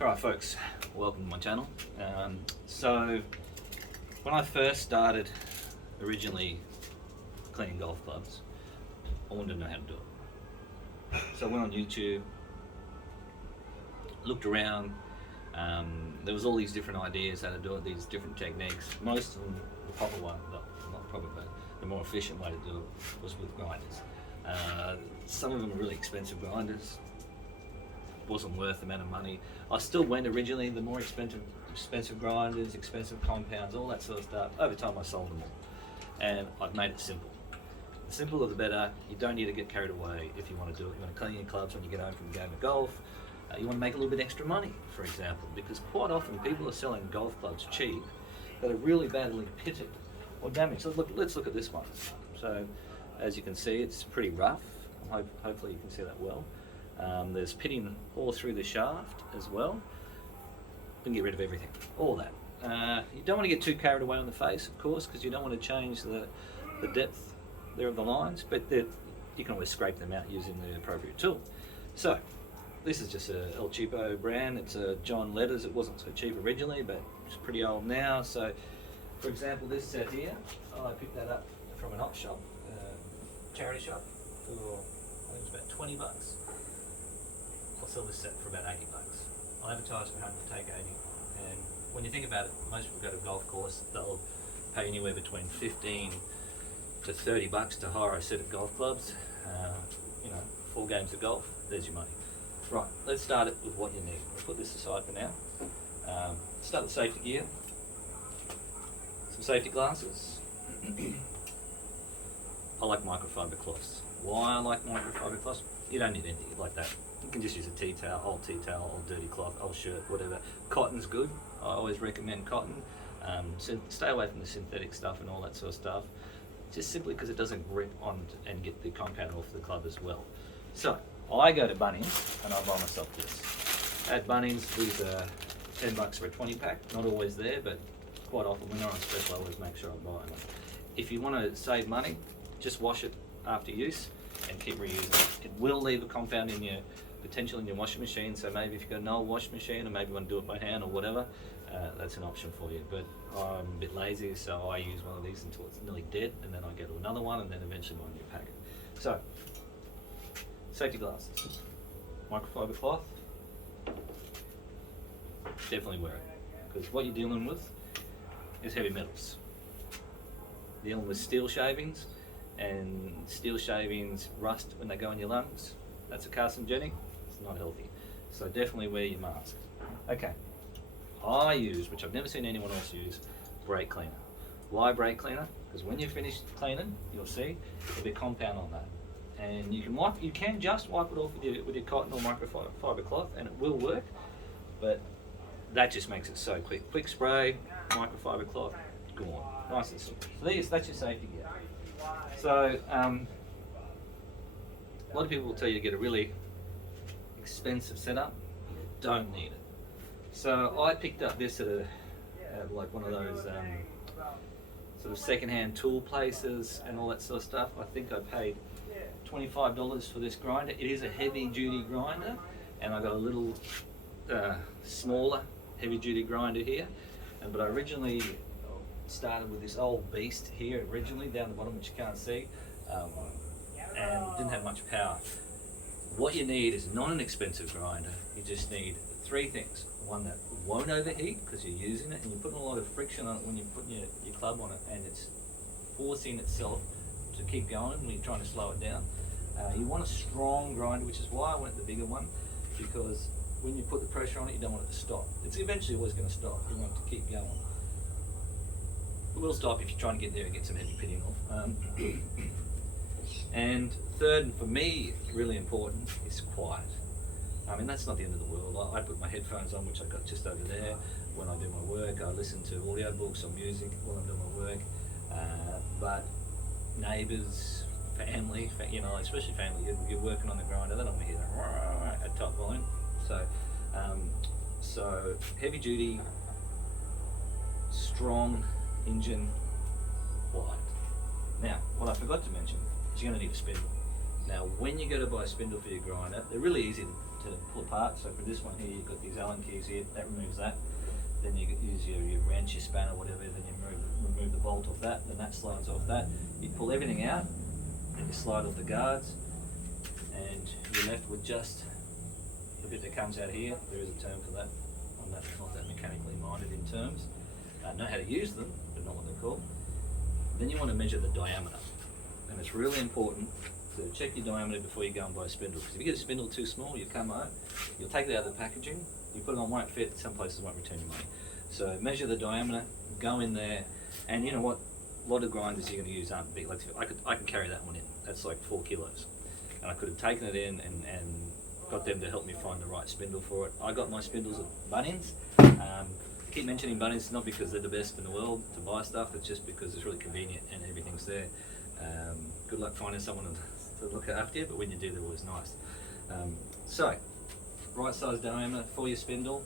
Alright folks, welcome to my channel. So when I first started originally cleaning golf clubs, I wanted to know how to do it. So I went on YouTube, looked around, there was all these different ideas how to do it, these different techniques. Most of them, the proper one, not proper, but the more efficient way to do it was with grinders. Some of them are really expensive grinders. Wasn't worth the amount of money. I still went originally the more expensive grinders, expensive compounds, all that sort of stuff. Over time I sold them all, and I've made it simple. The simpler the better. You don't need to get carried away if you want to do it. You want to clean your clubs when you get home from a game of golf. You want to make a little bit extra money, for example, because quite often people are selling golf clubs cheap that are really badly pitted or damaged. So let's look at this one. So as you can see, it's pretty rough. Hopefully you can see that well. There's pitting all through the shaft as well. You can get rid of everything, all that. You don't want to get too carried away on the face, of course, because you don't want to change the depth there of the lines, but you can always scrape them out using the appropriate tool. So this is just a El Cheapo brand. It's a John Letters. It wasn't so cheap originally, but it's pretty old now. So for example, this set here, I picked that up from an op shop, charity shop, for I think it was about 20 bucks. I'll sell this set for about 80 bucks. I'll advertise for 100, take 80. And when you think about it, most people go to a golf course, they'll pay anywhere between 15 to 30 bucks to hire a set of golf clubs. 4 games of golf, there's your money. Right, let's start it with what you need. I'll put this aside for now. Start with safety gear. Some safety glasses. I like microfiber cloths. Why I like microfiber cloths? You don't need anything like that. You can just use a tea towel, old dirty cloth, old shirt, whatever. Cotton's good. I always recommend cotton. Stay away from the synthetic stuff and all that sort of stuff, just simply because it doesn't grip on and get the compound off the club as well. So I go to Bunnings and I buy myself this. At Bunnings, these are 10 bucks for a 20 pack. Not always there, but quite often when they're on special, I always make sure I buy them. If you want to save money, just wash it after use and keep reusing it. It will leave a compound in your potential in your washing machine, so maybe if you've got an old washing machine or maybe you want to do it by hand or whatever, that's an option for you. But I'm a bit lazy, so I use one of these until it's nearly dead, and then I go to another one, and then eventually one new packet. So, safety glasses, microfiber cloth, definitely wear it, because what you're dealing with is heavy metals. Dealing with steel shavings, and steel shavings rust when they go in your lungs. That's a carcinogenic. It's not healthy. So definitely wear your mask. Okay. I use, which I've never seen anyone else use, brake cleaner. Why brake cleaner? Because when you're finished cleaning, you'll see there'll be compound on that, and you can just wipe it off with your cotton or microfiber cloth, and it will work. But that just makes it so quick. Quick spray, microfiber cloth, gone. Nice and simple. So that's your safety gear. So a lot of people will tell you to get a really expensive setup. You don't need it. So I picked up this at like one of those sort of second-hand tool places and all that sort of stuff. I think I paid $25 for this grinder. It is a heavy-duty grinder, and I got a little smaller heavy-duty grinder here. But I originally started with this old beast here originally down the bottom, which you can't see, and didn't have much power. What you need is not an expensive grinder. You just need 3 things. One that won't overheat because you're using it, and you're putting a lot of friction on it when you're putting your club on it, and it's forcing itself to keep going when you're trying to slow it down. You want a strong grinder, which is why I went the bigger one, because when you put the pressure on it, you don't want it to stop. It's eventually always going to stop. You want it to keep going. It will stop if you're trying to get there and get some heavy pitting off. And third, and for me, really important, is quiet. I mean, that's not the end of the world. I put my headphones on, which I got just over there. When I do my work, I listen to audio books or music while I'm doing my work. But neighbours, family, especially family, you're working on the grinder, they don't want to hear that at top volume. So heavy duty, strong engine, quiet. Now, what I forgot to mention is you're going to need a spindle. Now, when you go to buy a spindle for your grinder, they're really easy to pull apart. So for this one here, you've got these Allen keys here, that removes that. Then you use your wrench, your spanner, whatever, then you remove the bolt off that, then that slides off that. You pull everything out, then you slide off the guards, and you're left with just the bit that comes out here. There is a term for that. I'm not that mechanically minded in terms. I know how to use them, but not what they're called. Then you want to measure the diameter. And it's really important to check your diameter before you go and buy a spindle. Because if you get a spindle too small, you come home, you'll take it out of the packaging, you put it on, won't fit, some places won't return your money. So measure the diameter, go in there, and you know what? A lot of grinders you're going to use aren't big. Like I can carry that one in. That's like 4 kilos. And I could have taken it in and got them to help me find the right spindle for it. I got my spindles at Bunnings. I keep mentioning Bunnings not because they're the best in the world to buy stuff, it's just because it's really convenient and everything's there. Good luck finding someone to look after you, but when you do, they're always nice. So, right size diameter for your spindle.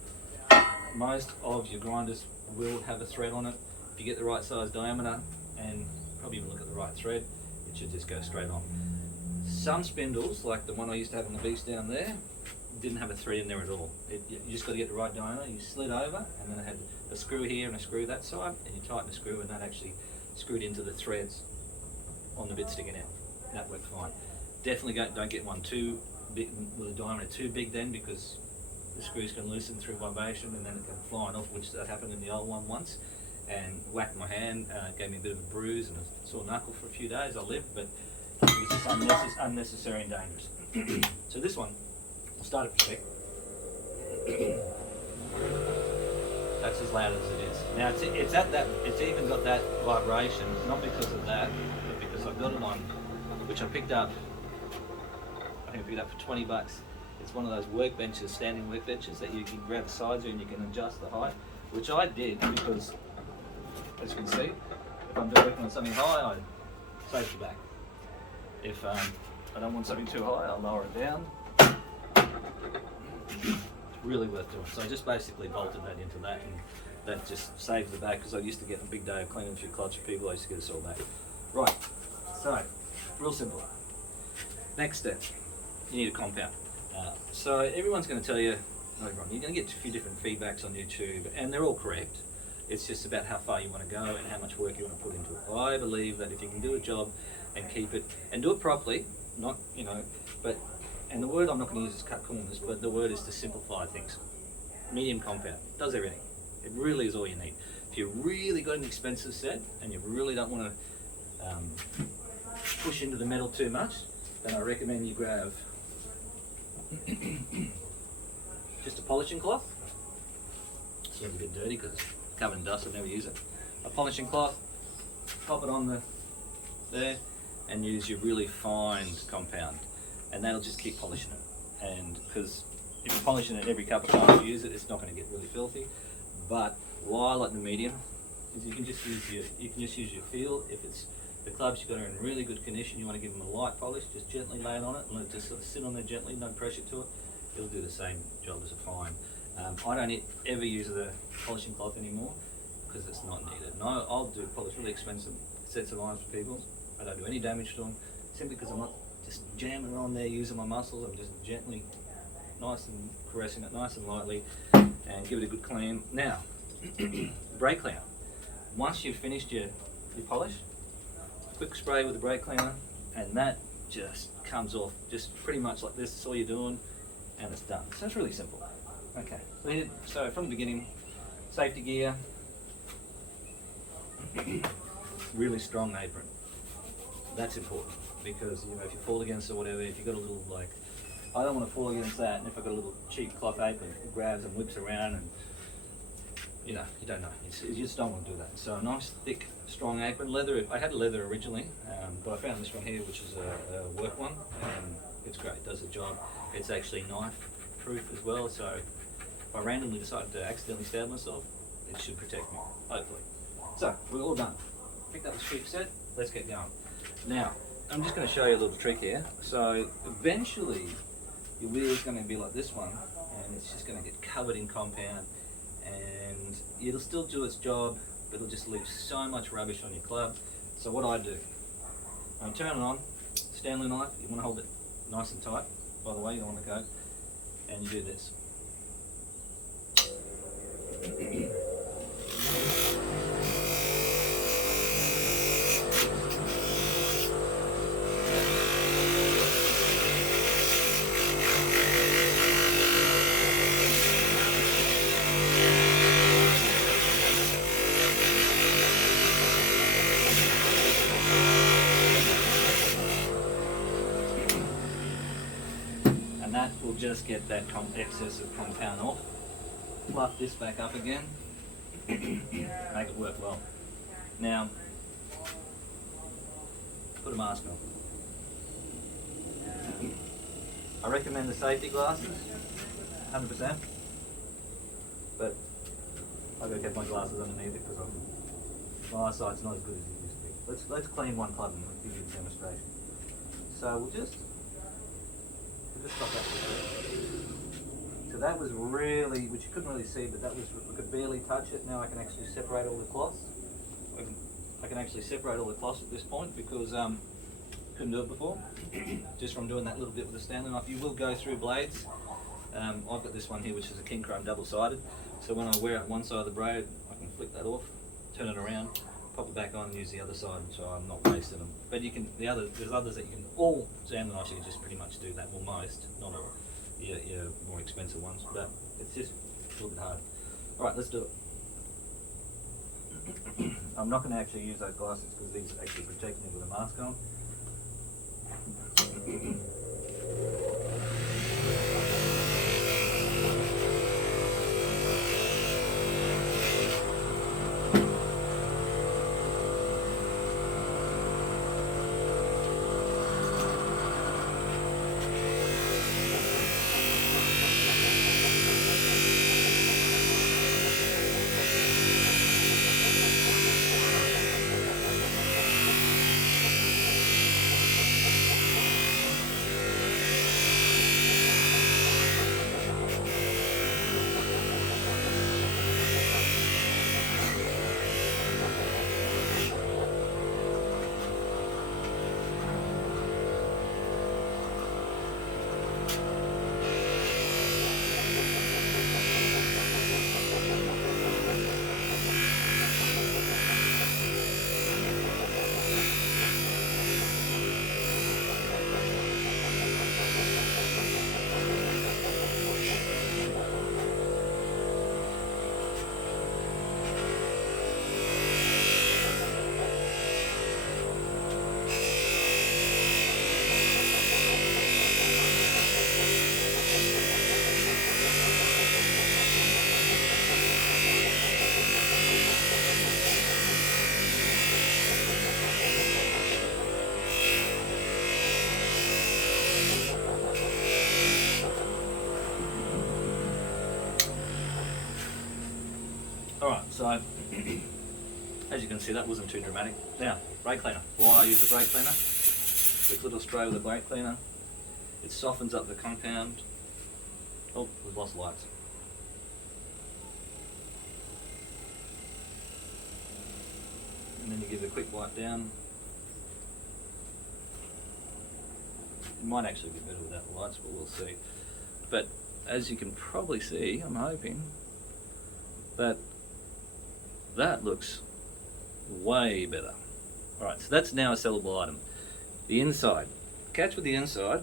Most of your grinders will have a thread on it. If you get the right size diameter and probably even look at the right thread, it should just go straight on. Some spindles, like the one I used to have on the beast down there, didn't have a thread in there at all. You just got to get the right diameter. You slid over, and then it had a screw here and a screw that side, and you tighten the screw, and that actually screwed into the threads on the bit sticking out. That worked fine. Definitely don't get one too big, with a diameter too big then, because the screws can loosen through vibration and then it can fly off, which that happened in the old one once, and whacked my hand, gave me a bit of a bruise and a sore knuckle for a few days. I lived, but it was just unnecessary and dangerous. So this one, I'll start it for a sec. That's as loud as it is. Now it's at that, it's even got that vibration, not because of that, but because I've got it on, which I picked up, I think I picked it up for 20 bucks. It's one of those workbenches, standing workbenches that you can grab the sides of and you can adjust the height, which I did because, as you can see, if I'm working on something high, I save the back. If I don't want something too high, I'll lower it down. It's really worth doing. So I just basically bolted that into that, and that just saved the back, because I used to get a big day of cleaning a few clubs for people. I used to get us all back. Right, so real simple. Next step, you need a compound. So everyone's going to tell you, not everyone, you're going to get a few different feedbacks on YouTube, and they're all correct. It's just about how far you want to go and how much work you want to put into it. I believe that if you can do a job and keep it, and do it properly, not, but, and the word I'm not going to use is cut corners, but the word is to simplify things. Medium compound, does everything. It really is all you need. If you really got an expensive set and you really don't want to push into the metal too much, then I recommend you grab just a polishing cloth. It's a little bit dirty because it's covered in dust, I've never used it. A polishing cloth, pop it on there, and use your really fine compound, and that'll just keep polishing it. And because if you're polishing it every couple of times you use it, it's not going to get really filthy. But why I like the medium is you can just use your feel. If it's the clubs you've got are in really good condition, you want to give them a light polish, just gently lay it on it and let it just sort of sit on there gently, no pressure to it. It'll do the same job as a fine. I don't ever use the polishing cloth anymore because it's not needed. And I'll do polish really expensive sets of irons for people. I don't do any damage to them, simply because I'm not just jamming it on there using my muscles. I'm just gently, nice and caressing it nice and lightly, and give it a good clean. Now, brake cleaner. Once you've finished your polish, quick spray with the brake cleaner, and that just comes off just pretty much like this. That's all you're doing, and it's done. So it's really simple. Okay, so from the beginning, safety gear, really strong apron. That's important because if you fall against it or whatever, if you've got a little I don't want to fall against that, and if I've got a little cheap cloth apron, it grabs and whips around, and you don't know. You just don't want to do that. So a nice, thick, strong apron. Leather. I had leather originally, but I found this one here, which is a work one, and it's great. It does the job. It's actually knife-proof as well. So if I randomly decide to accidentally stab myself, it should protect me, hopefully. So we're all done. Picked up the sheep set. Let's get going. Now I'm just going to show you a little trick here. So eventually your wheel is going to be like this one, and it's just going to get covered in compound, and it'll still do its job, but it'll just leave so much rubbish on your club. So what I do, I turn it on, Stanley knife, you want to hold it nice and tight. By the way, you don't want to go, and you do this. And that will just get that excess of compound off. Fluff this back up again. Make it work well. Now, put a mask on. I recommend the safety glasses, 100%. But I've got to get my glasses underneath it because my eyesight's not as good as it used to be. Let's clean one club and give you a demonstration. So we'll just stop that for a second. So that was really, which you couldn't really see, but that was, we could barely touch it. Now I can actually separate all the cloths. I can actually separate all the cloths at this point because couldn't do it before. Just from doing that little bit with the Stanley knife. You will go through blades. I've got this one here which is a king chrome double-sided. So when I wear out one side of the braid, I can flick that off, turn it around, pop it back on and use the other side, so I'm not wasting them. But you can, there's others that you can, all Stanley knives you can just pretty much do that, well most, not all, your more expensive ones, but it's just a little bit hard. Alright, let's do it. I'm not going to actually use those glasses because these actually protect me with a mask on. Alright, so as you can see that wasn't too dramatic. Now, brake cleaner. Why I use a brake cleaner? Quick little spray with a brake cleaner. It softens up the compound. Oh, we've lost lights. And then you give it a quick wipe down. It might actually be better without the lights, but we'll see. But as you can probably see, I'm hoping that that looks way better. Alright, so that's now a sellable item. The inside. Catch with the inside.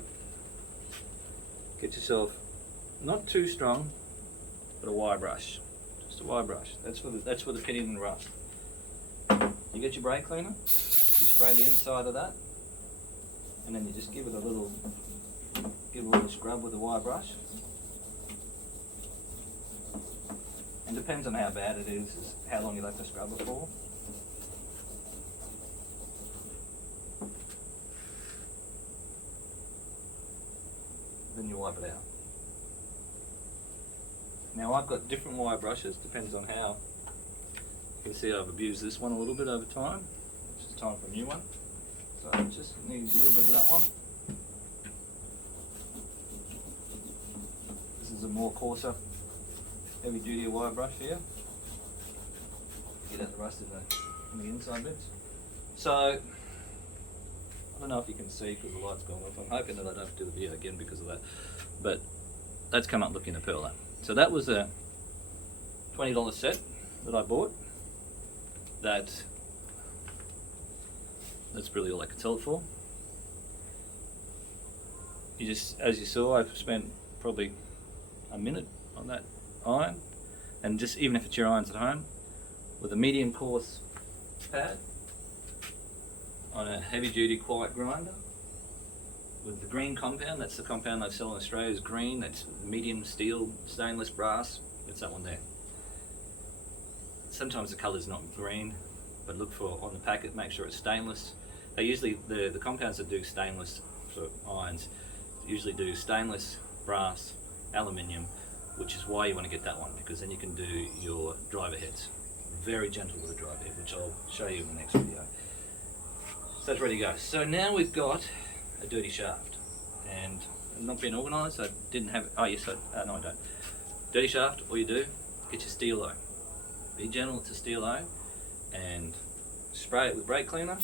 Get yourself not too strong, but a wire brush. Just a wire brush. That's for the pitting and rust. You get your brake cleaner, you spray the inside of that, and then you just give it a little scrub with a wire brush. And depends on how bad it is how long you let the scrub it for. Then you wipe it out. Now I've got different wire brushes, depends on how. You can see I've abused this one a little bit over time. It's just time for a new one. So I just need a little bit of that one. This is a more coarser, heavy duty wire brush here. Get out the rust in the inside bits. So I don't know if you can see because the light's gone off. I'm hoping that I don't have to do the video again because of that. But that's come up looking a pearler. So that was a $20 set that I bought. That's really all I could sell it for. You just, as you saw, I've spent probably a minute on that iron, and just even if it's your irons at home, with a medium coarse pad on a heavy duty quiet grinder with the green compound. That's the compound I sell in Australia, is green. That's medium steel, stainless, brass. It's that one there. Sometimes the colour's not green, but look for on the packet, make sure it's stainless. They usually, the compounds that do stainless for irons usually do stainless, brass, aluminium, which is why you want to get that one, because then you can do your driver heads. Very gentle with the driver head, which I'll show you in the next video. So that's ready to go. So now we've got a dirty shaft, and I'm not being organised, I didn't have it. Oh yes, no I don't. Dirty shaft, all you do, get your steel-o. Be gentle with the steel-o and spray it with brake cleaner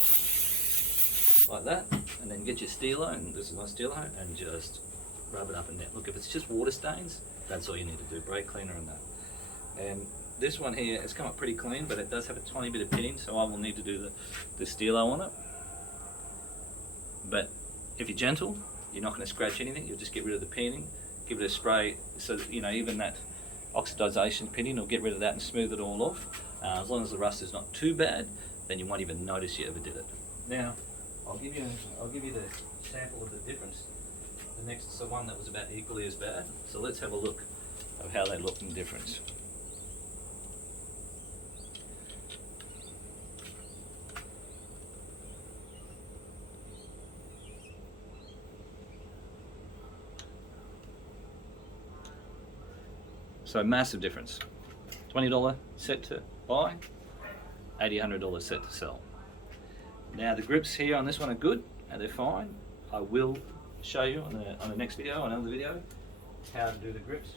like that, and then get your steel-o, and this is my steel-o, and just rub it up and down. Look, if it's just water stains, that's all you need to do, brake cleaner and that. And this one here has come up pretty clean, but it does have a tiny bit of pitting, so I will need to do the steel-o on it. But if you're gentle, you're not going to scratch anything. You'll just get rid of the pitting, give it a spray, so that, you know, even that oxidization pitting will get rid of that and smooth it all off. As long as the rust is not too bad, then you won't even notice you ever did it. Now, I'll give you the sample of the difference. The next is the one that was about equally as bad. So let's have a look of how they look in difference. So massive difference. $20 set to buy, $80 set to sell. Now the grips here on this one are good and they're fine. I will show you on the next video, another video, how to do the grips.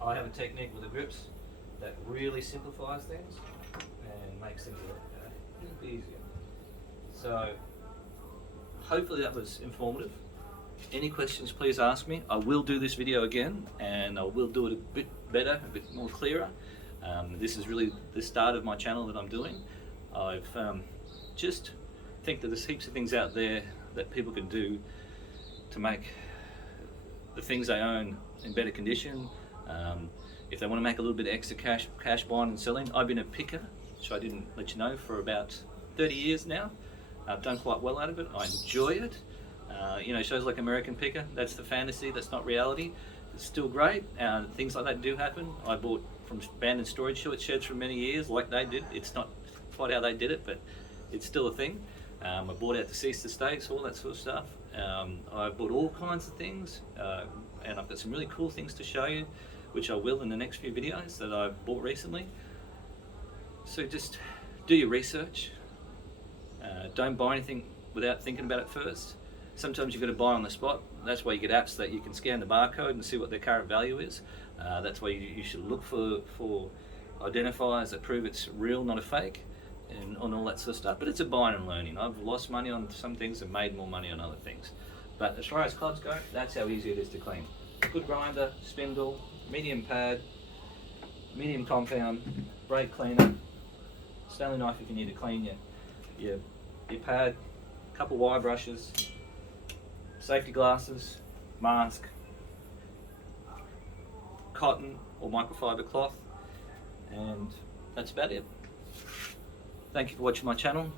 I have a technique with the grips that really simplifies things and makes things a little easier. So hopefully that was informative. Any questions, please ask me. I will do this video again, and I will do it a bit better, a bit more clearer. This is really the start of my channel that I'm doing. I've just think that there's heaps of things out there that people can do to make the things they own in better condition. If they want to make a little bit of extra cash buying and selling. I've been a picker, which I didn't let you know, for about 30 years now. I've done quite well out of it. I enjoy it. You know, shows like American Picker, that's the fantasy, that's not reality. It's still great. Things like that do happen. I bought from abandoned storage sheds for many years, like they did. It's not quite how they did it, but it's still a thing. I bought out deceased estates, all that sort of stuff. I bought all kinds of things, and I've got some really cool things to show you, which I will in the next few videos that I've bought recently. So just do your research. Don't buy anything without thinking about it first. Sometimes you've got to buy on the spot. That's why you get apps that you can scan the barcode and see what their current value is. That's why you should look for identifiers that prove it's real, not a fake, and on all that sort of stuff. But it's a buying and learning. I've lost money on some things and made more money on other things. But as far as clubs go, that's how easy it is to clean. Good grinder, spindle, medium pad, medium compound, brake cleaner, Stanley knife if you need to clean your pad, couple wire brushes, safety glasses, mask, cotton or microfiber cloth, and that's about it. Thank you for watching my channel.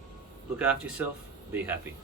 Look after yourself, be happy.